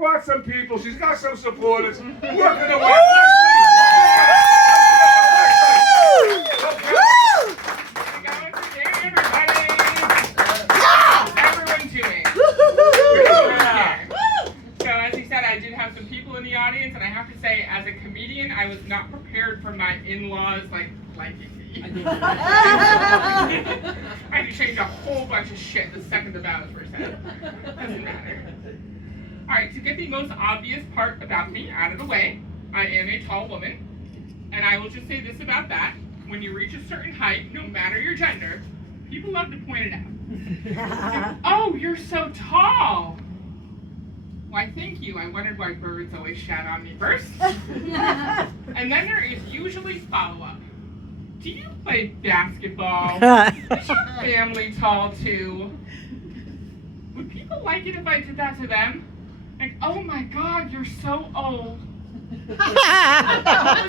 brought some people. She's got some supporters. Working away. The audience, and I have to say, as a comedian, I was not prepared for my in-laws liking me. I had to change a whole bunch of shit the second the vows were said. Doesn't matter. Alright, to get the most obvious part about me out of the way, I am a tall woman, and I will just say this about that. When you reach a certain height, no matter your gender, people love to point it out. Oh, you're so tall! Why, thank you. I wondered why birds always shat on me first. And then there is usually follow-up. Do you play basketball? Is your family tall, too? Would people like it if I did that to them? Like, oh my God, you're so old. Was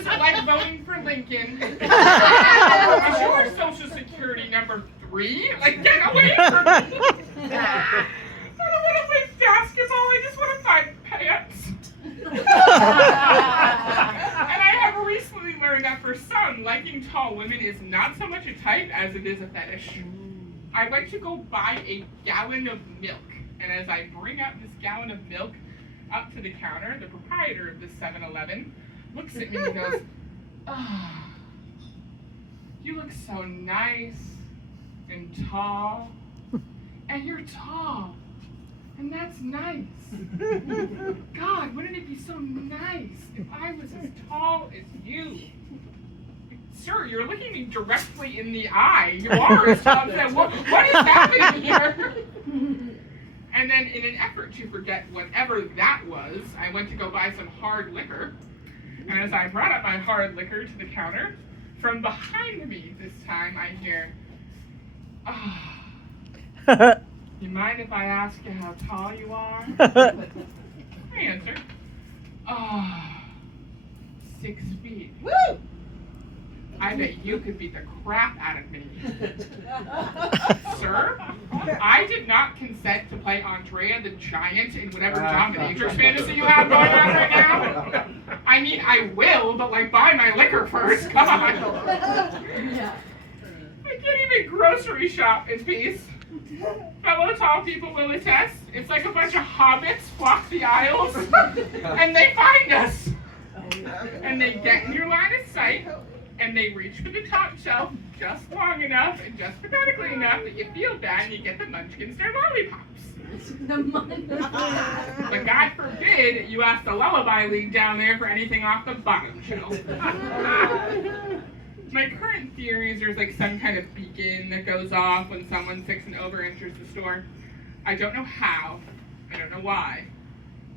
it like voting for Lincoln? Is your social security number 3? Like, get away from me. I don't want to play basketball, I just want to find pants. And I have recently learned that for some, liking tall women is not so much a type as it is a fetish. I went to go buy a gallon of milk, and as I bring up this gallon of milk up to the counter, the proprietor of this 7-Eleven looks at me and goes, "Oh, you look so nice and tall, and you're tall. And that's nice. God, wouldn't it be so nice if I was as tall as you? Sir, you're looking me directly in the eye. You are as tall as that. What is happening here?" And then in an effort to forget whatever that was, I went to go buy some hard liquor. And as I brought up my hard liquor to the counter, from behind me this time I hear, "Ah, you mind if I ask you how tall you are?" I answer, "Oh, 6 feet. Woo! I bet you could beat the crap out of me." Sir, I did not consent to play Andrea the Giant in whatever dominatrix fantasy you have going on right now. I mean, I will, but buy my liquor first. Come on. I can't even grocery shop in peace. Fellow tall people will attest. It's like a bunch of hobbits flock the aisles, and they find us. And they get in your line of sight, and they reach for the top shelf just long enough and just pathetically enough that you feel bad and you get the munchkins their lollipops. But God forbid you ask the lullaby league down there for anything off the bottom shelf. My current theory is there's some kind of beacon that goes off when someone 6 and over enters the store. I don't know how, I don't know why,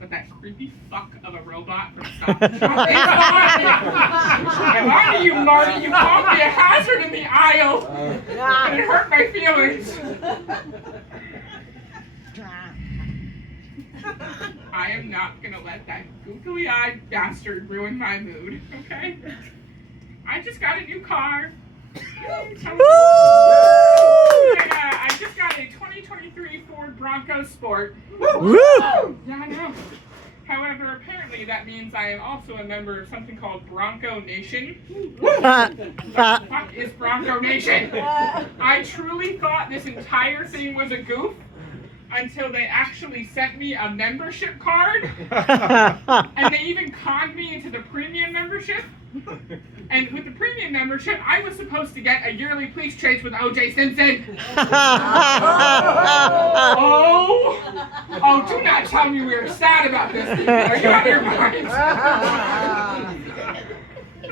but that creepy fuck of a robot from Stop and Shop is on me. I'm on to you, Marty. You called me a hazard in the aisle, and it hurt my feelings. I am not gonna let that googly-eyed bastard ruin my mood, okay? I just got a new car. I just got a 2023 Ford Bronco Sport. Woo! Yeah, I know. However, apparently that means I am also a member of something called Bronco Nation. What the fuck is Bronco Nation? I truly thought this entire thing was a goof until they actually sent me a membership card. And they even conned me into the premium membership. And with the premium membership, I was supposed to get a yearly police chase with O.J. Simpson. Oh, do not tell me we are sad about this. Are you out of your minds?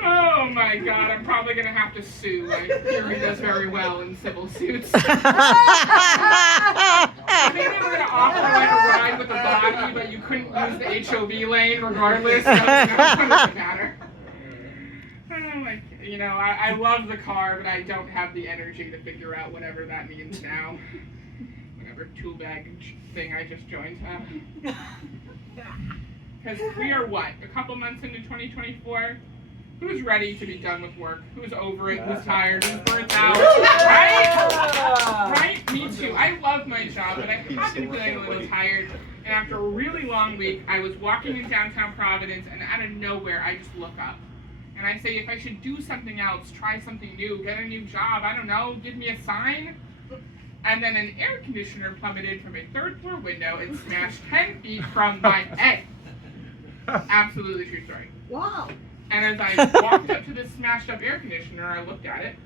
Oh my God, I'm probably going to have to sue. I hear he does very well in civil suits. I think they were going to offer a ride with the body, but you couldn't use the HOV lane regardless, so it doesn't matter. I love the car, but I don't have the energy to figure out whatever that means now. Whatever tool bag thing I just joined. Because we are what? A couple months into 2024? Who's ready to be done with work? Who's over it? Who's tired? Who's burnt out? Right? Right? Me too. I love my job, but I have been feeling a little tired. And after a really long week, I was walking in downtown Providence, and out of nowhere, I just look up. And I say, if I should do something else, try something new, get a new job, I don't know, give me a sign. And then an air conditioner plummeted from a third-floor window and smashed 10 feet from my head. Absolutely true story. Wow. And as I walked up to this smashed-up air conditioner, I looked at it.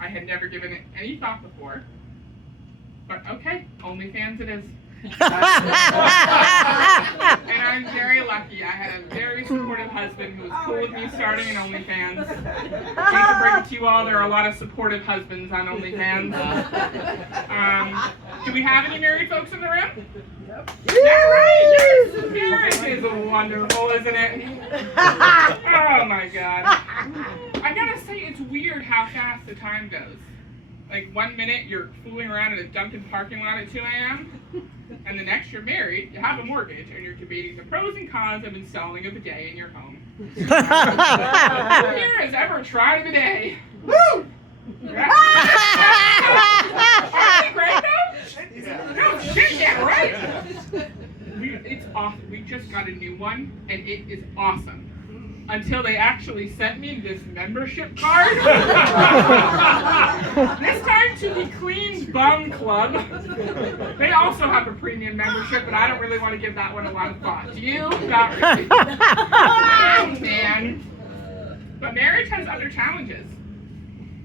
I had never given it any thought before. But okay, OnlyFans it is. And I'm very lucky. I had a very supportive husband who was cool with me starting an OnlyFans. I hate to break it to you all, there are a lot of supportive husbands on OnlyFans. Do we have any married folks in the room? Yep. Yeah, right. Yes. Marriage is wonderful, isn't it? Oh my God. I gotta say, it's weird how fast the time goes. Like 1 minute you're fooling around in a Dunkin' parking lot at 2 a.m. and the next you're married, you have a mortgage, and you're debating the pros and cons of installing a bidet in your home. Who here has ever tried a bidet? Woo! Yeah. Aren't they great though? No shit, yeah, right? It's awesome. We just got a new one, and it is awesome. Until they actually sent me this membership card. This time to the Clean Bum Club. They also have a premium membership, but I don't really want to give that one a lot of thought. Do you? Not really. Oh, man. But marriage has other challenges.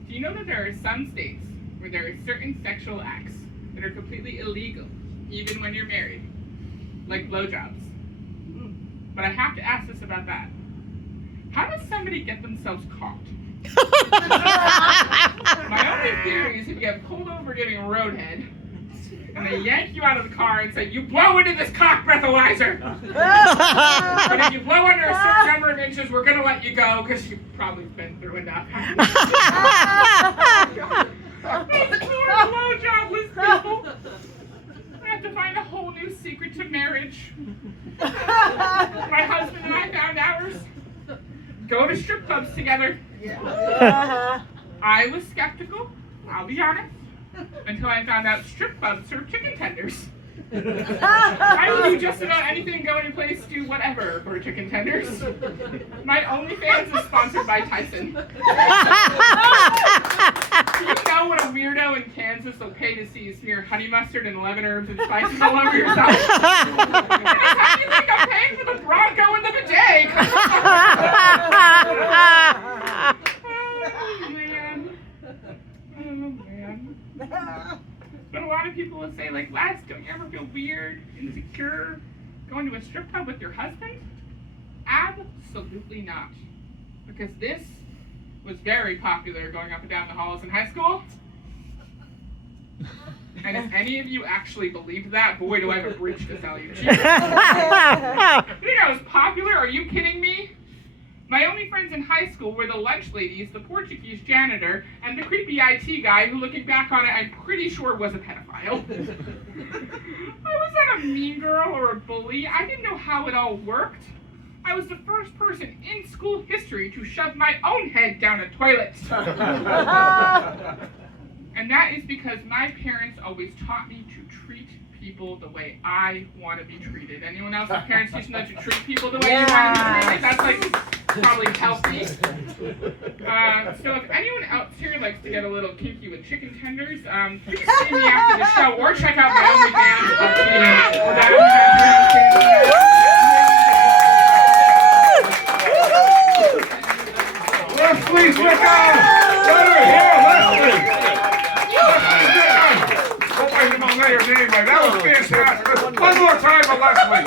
Do you know that there are some states where there are certain sexual acts that are completely illegal, even when you're married? Like blowjobs. But I have to ask this about that. How does somebody get themselves caught? My only theory is if you get pulled over giving a roadhead, and they yank you out of the car and say, you blow into this cock breathalyzer! But if you blow under a certain number of inches, we're gonna let you go, because you've probably been through enough. Those poor blowjobless people! I have to find a whole new secret to marriage. My husband and I found ours. Go to strip clubs together. I was skeptical, I'll be honest, until I found out strip clubs serve chicken tenders. I will do just about anything, go any place, do whatever for chicken tenders. My OnlyFans is sponsored by Tyson. Do you know what a weirdo in Kansas will pay to see you smear honey mustard and 11 herbs and spices all over yourself? How do you think I'm paying for the Bronco and the bidet? Oh, man. Oh, man. But a lot of people will say, like, Les, don't you ever feel weird, insecure, going to a strip club with your husband? Absolutely not. Because this was very popular going up and down the halls in high school. And if any of you actually believed that, boy, do I have a bridge to sell you. You think I was popular? Are you kidding me? My only friends in high school were the lunch ladies, the Portuguese janitor, and the creepy IT guy who, looking back on it, I'm pretty sure was a pedophile. I was not a mean girl or a bully. I didn't know how it all worked. I was the first person in school history to shove my own head down a toilet. And that is because my parents always taught me to treat people the way I want to be treated. Anyone else's parents teach them to treat people the way you want to be treated? That's like probably healthy. So if anyone else here likes to get a little kinky with chicken tenders, please see me after the show or check out my OnlyFans. Please check out Better Here, Leslie. Hope I didn't know your name right. That was fantastic. One more time for Leslie.